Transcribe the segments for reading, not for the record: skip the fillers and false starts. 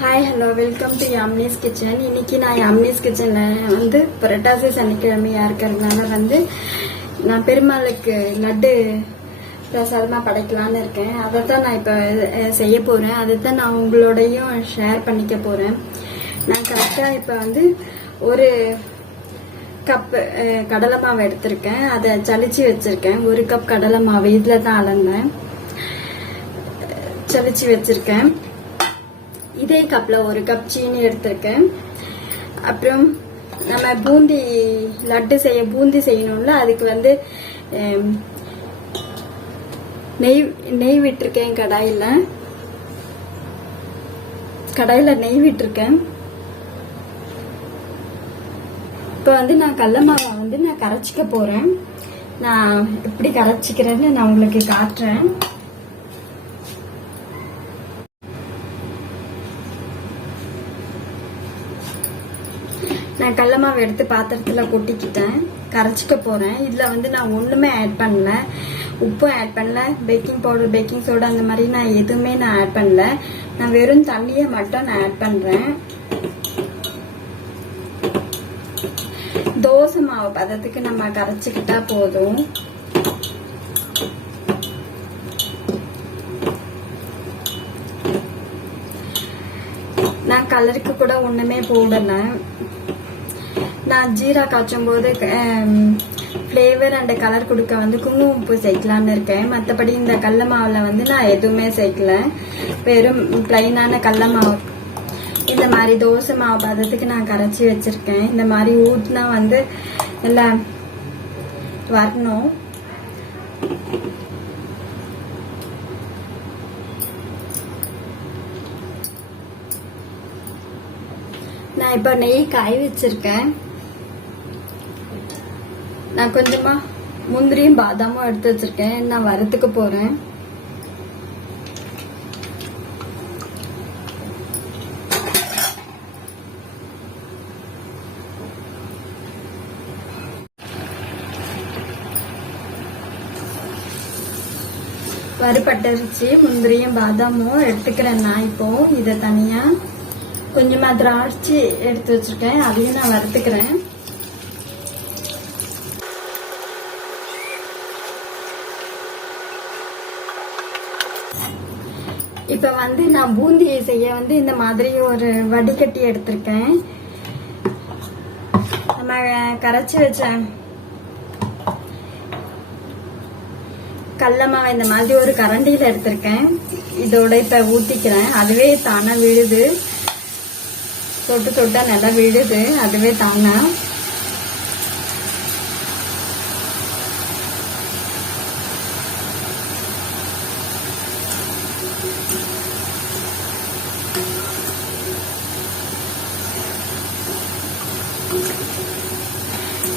Hi hello welcome to Yamini's kitchen. இன்னைக்கு நான் யாமினிஸ் கிச்சனில் வந்து புரட்டாசி சனிக்கிழமையாக இருக்கிறதுனால நான் பெருமாளுக்கு லட்டு பிரசாதமாக படைக்கலான்னு இருக்கேன். அதை தான் நான் இப்போ செய்ய போகிறேன். அதை தான் நான் உங்களோடையும் ஷேர் பண்ணிக்க போகிறேன். நான் கரெக்டாக இப்போ ஒரு கப்பு கடலை மாவு எடுத்திருக்கேன். அதை சலிச்சு வச்சுருக்கேன். ஒரு கப் கடலை மாவு இதில் தான் அளந்தேன், சலிச்சு வச்சுருக்கேன். இதே கப்பில் ஒரு கப் சீனி எடுத்திருக்கேன். அப்புறம் நம்ம பூந்தி செய்யணும்ல, அதுக்கு நெய் விட்டுருக்கேன். கடாயில் நெய் விட்டுருக்கேன். இப்போ நான் கடல மாவை நான் கரைச்சிக்க போகிறேன். நான் எப்படி கரைச்சிக்கிறேன்னு நான் உங்களுக்கு காட்டுறேன். நான் கடல மாவு எடுத்து பாத்திரத்துல கொட்டிக்கிட்டேன். கரைச்சிக்க போறேன். இதுல நான் ஒண்ணுமே ஆட் பண்ணல, உப்பும் ஆட் பண்ணல, பேக்கிங் பவுடர், பேக்கிங் சோடா அந்த மாதிரி நான் எதுவுமே ஆட் பண்ணல. நான் வெறும் தண்ணியை மட்டும் நான் ஆட் பண்றேன். தோசை மாவு பதத்துக்கு நம்ம கரைச்சிக்கிட்டா போதும். நான் கலருக்கு கூட ஒண்ணுமே போடல. நான் ஜீரா காய்ச்சும் போது ஃப்ளேவர் அண்ட் கலர் கொடுக்க குங்குமம் உப்பு சேர்க்கலான்னு இருக்கேன். மற்றபடி இந்த கடல மாவில் நான் எதுவுமே சேர்க்கல. வெறும் பிளைனான கடல மாவு இந்த மாதிரி தோசை மாவு பதத்துக்கு நான் கரைச்சி வச்சிருக்கேன். இந்த மாதிரி ஊற்றினா நல்லா வரணும். நான் இப்போ நெய் காய வச்சிருக்கேன். நான் கொஞ்சமா முந்திரியும் பாதாமும் எடுத்து வச்சிருக்கேன். நான் வறுத்துக்க போறேன். வறுபட்டரிச்சு முந்திரியும் பாதாமும் எடுத்துக்கிறேன். நான் இப்போ இதை தனியா கொஞ்சமா திராட்சை எடுத்து வச்சிருக்கேன். அதையும் நான் வறுத்துக்கிறேன். இப்ப நான் பூந்தி செய்ய இந்த மாதிரி ஒரு வடிகட்டி எடுத்திருக்கேன். நம்ம கரைச்சி வச்ச கடல மாவை இந்த மாதிரி ஒரு கரண்டியில எடுத்திருக்கேன். இதோட இப்ப ஊத்திக்கிறேன். அதுவே தானா விழுது, தொட்டு தொட்டா நல்லா விழுது, அதுவே தானா.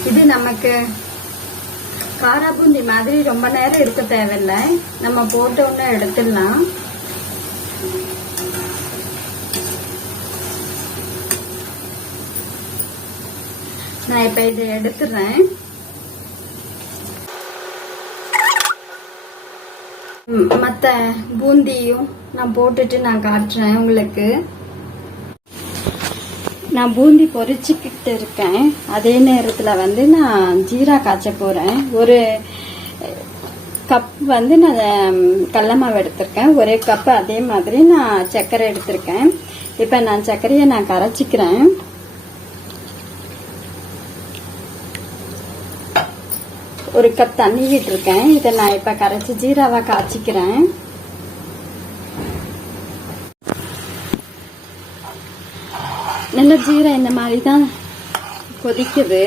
இது நமக்கு காரா பூந்தி மாதிரி ரொம்ப நேரம் இருக்க தேவையில்லை. நம்ம போட்ட உடனே எடுத்துடலாம். நான் இப்ப இதை எடுத்துறேன். மத்த பூந்தியும் நான் போட்டுட்டு நான் காட்டுறேன் உங்களுக்கு. நான் பூந்தி பொரிச்சுக்கிட்டு இருக்கேன். அதே நேரத்துல நான் ஜீரா காய்ச்ச போறேன். ஒரு கப் நான் கடல மாவு எடுத்திருக்கேன். ஒரே கப் அதே மாதிரி நான் சர்க்கரை எடுத்திருக்கேன். இப்ப நான் சர்க்கரையை நான் கரைச்சிக்கிறேன். ஒரு கப் தண்ணி விட்டுருக்கேன். இதை நான் இப்ப கரைச்சி ஜீராவா காய்ச்சிக்கிறேன். நல்ல ஜீரா இந்த மாதிரி தான் கொதிக்குது.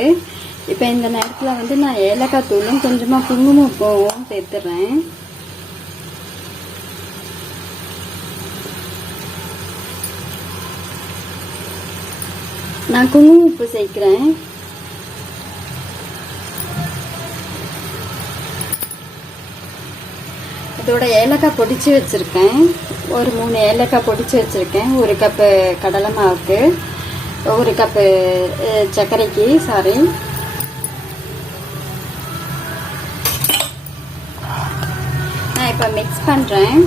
இப்ப இந்த நேரத்துல நான் ஏலக்காய் தூளும் கொஞ்சமா குங்குமம் பூவும் சேர்த்துறேன். நான் குங்குமம் உப்பு சேர்க்கிறேன். இதோட ஏலக்காய் பொடிச்சு வச்சிருக்கேன். ஒரு 3 ஏலக்காய் பொடிச்சு வச்சிருக்கேன். ஒரு கப்பு கடலை மாவுக்கு, ஒரு கப்பு சர்க்கரைக்கு, சாரி. நான் இப்ப மிக்ஸ் பண்றேன்.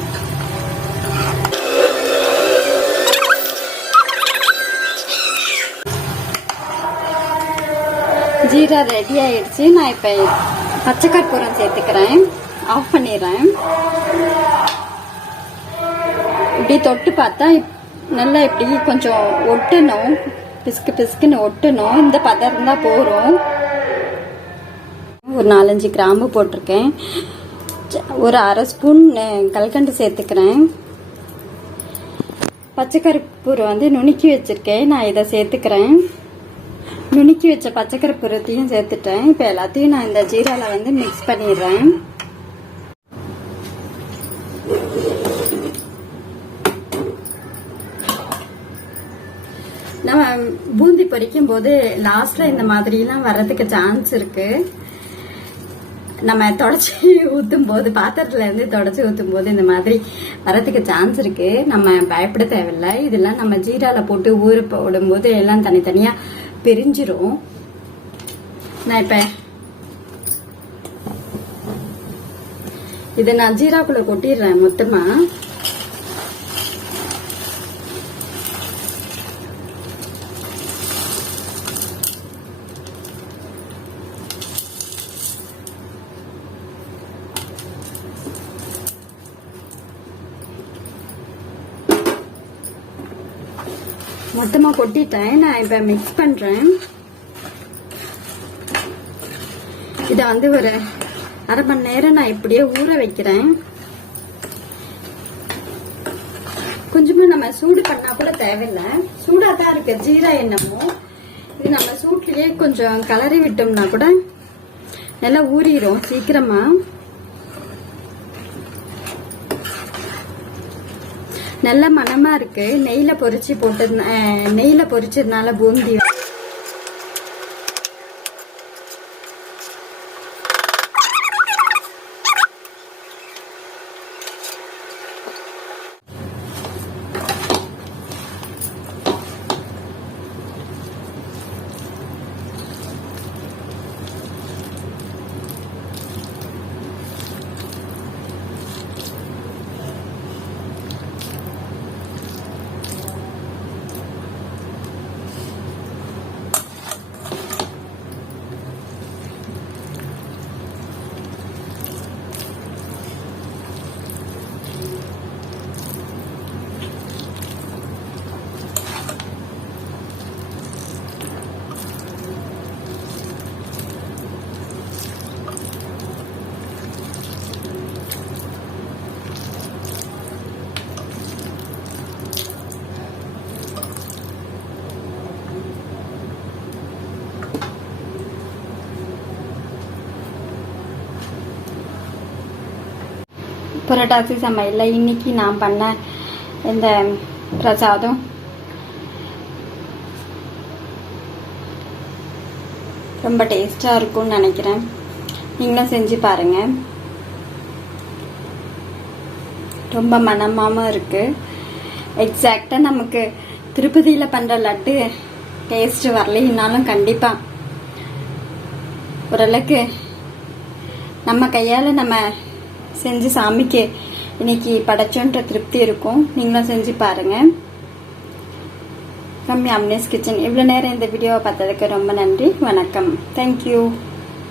ஜீரா ரெடி ஆயிடுச்சு. நான் இப்போ பச்சை கற்பூரம் சேர்த்துக்கிறேன். ஆஃப் பண்ணிடுறேன். இப்படி தொட்டு பார்த்தா நல்லா இப்படி கொஞ்சம் ஒட்டணும், பிசுக்கு பிசுக்குன்னு ஒட்டணும். இந்த பதம் இருந்தால் போகிறோம். ஒரு 4-5 கிராம்பு போட்டிருக்கேன். ஒரு அரை ஸ்பூன் கல்கண்டு சேர்த்துக்கிறேன். பச்சை கற்பூரம் வந்து நுணுக்கி வச்சிருக்கேன். நான் இதை சேர்த்துக்கிறேன். நுணுக்கி வச்ச பச்சை கற்பூரத்தையும் சேர்த்துட்டேன். இப்போ எல்லாத்தையும் நான் இந்த ஜீரால வந்து மிக்ஸ் பண்ணிடுறேன். நம்ம பூந்தி பொரிக்கும் போது லாஸ்ட்ல இந்த மாதிரிலாம் வர்றதுக்கு சான்ஸ் இருக்கு. நம்ம தொடச்சி ஊற்றும் போது, பாத்திரத்துல இருந்து தொடச்சி ஊற்றும் போது இந்த மாதிரி வரதுக்கு சான்ஸ் இருக்கு. நம்ம பயப்பட தேவையில்லை. இதெல்லாம் நம்ம ஜீரால போட்டு ஊற போடும் போது எல்லாம் தனித்தனியா பிரிஞ்சிரும். நான் இப்ப இதை நான் ஜீராக்குள்ள கொட்டிடுறேன் மொத்தமா. மொத்தமா கொட்டிட்டேன். நான் இப்ப மிக்ஸ் பண்றேன். இத வந்து ஒரு அரை மணி நேரம் நான் இப்படியே ஊற வைக்கிறேன். கொஞ்சமா நம்ம சூடு பண்ணா கூட தேவையில்லை. சூடாதான் இருக்கு ஜீரா என்னமோ. இது நம்ம சூட்லயே கொஞ்சம் கலரி விட்டோம்னா கூட நல்லா ஊறிடும் சீக்கிரமா. நல்ல மணமா இருக்கு. நெய்ல பொரிச்சதுனால பூந்தி புரட்டாசி சமையல்ல இன்னைக்கு நான் பண்ண இந்த பிரசாதம் ரொம்ப டேஸ்டா இருக்கும்னு நினைக்கிறேன். நீங்களும் செஞ்சு பாருங்க. ரொம்ப மனமாவும் இருக்கு. எக்ஸாக்டா நமக்கு திருப்பதியில பண்ற லட்டு டேஸ்ட் வரலைன்னாலும் கண்டிப்பா ஓரளவுக்கு நம்ம கையால நம்ம செஞ்சு சாமிக்கு இன்னைக்கு படைச்சோன்ற திருப்தி இருக்கும். நீங்களும் செஞ்சு பாருங்க. From Yamini's kitchen. இவ்வளோ நேரம் இந்த வீடியோவை பார்த்ததுக்கு ரொம்ப நன்றி. வணக்கம். தேங்க்யூ.